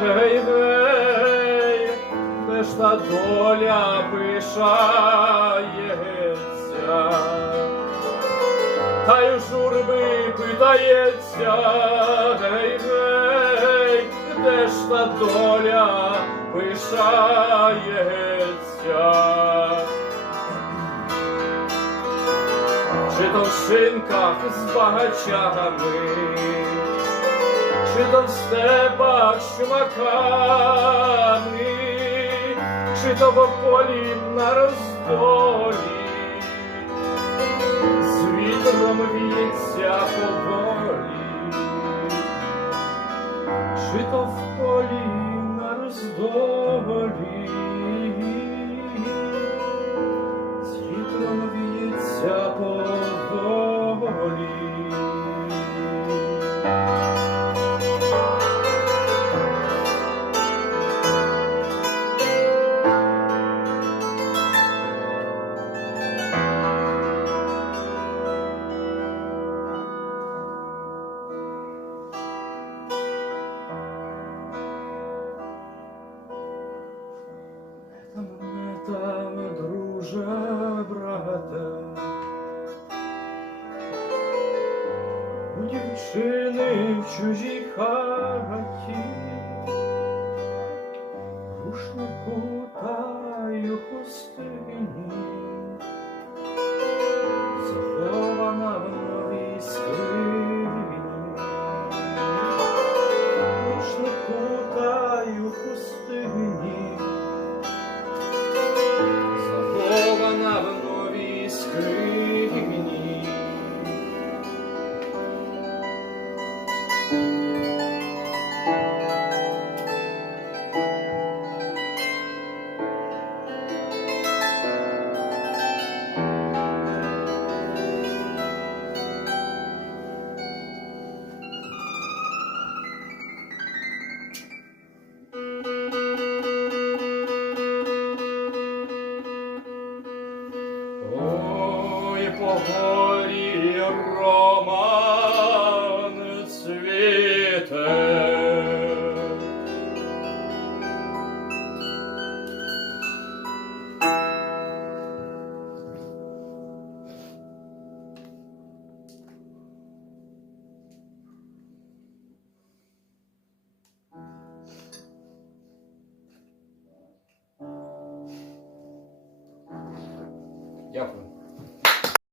Гей, гей, де ж та доля пишається, та й у журби питається, гей, гей, де ж та доля пишається. Чи то в шинках з багачами, чи то в степах з чумаками, чи то в полі на роздолі, з вітром віється поволі, чи то в полі на роздолі, з вітром віється поволі. Там, друже, брате, у дівчини в чужій хаті,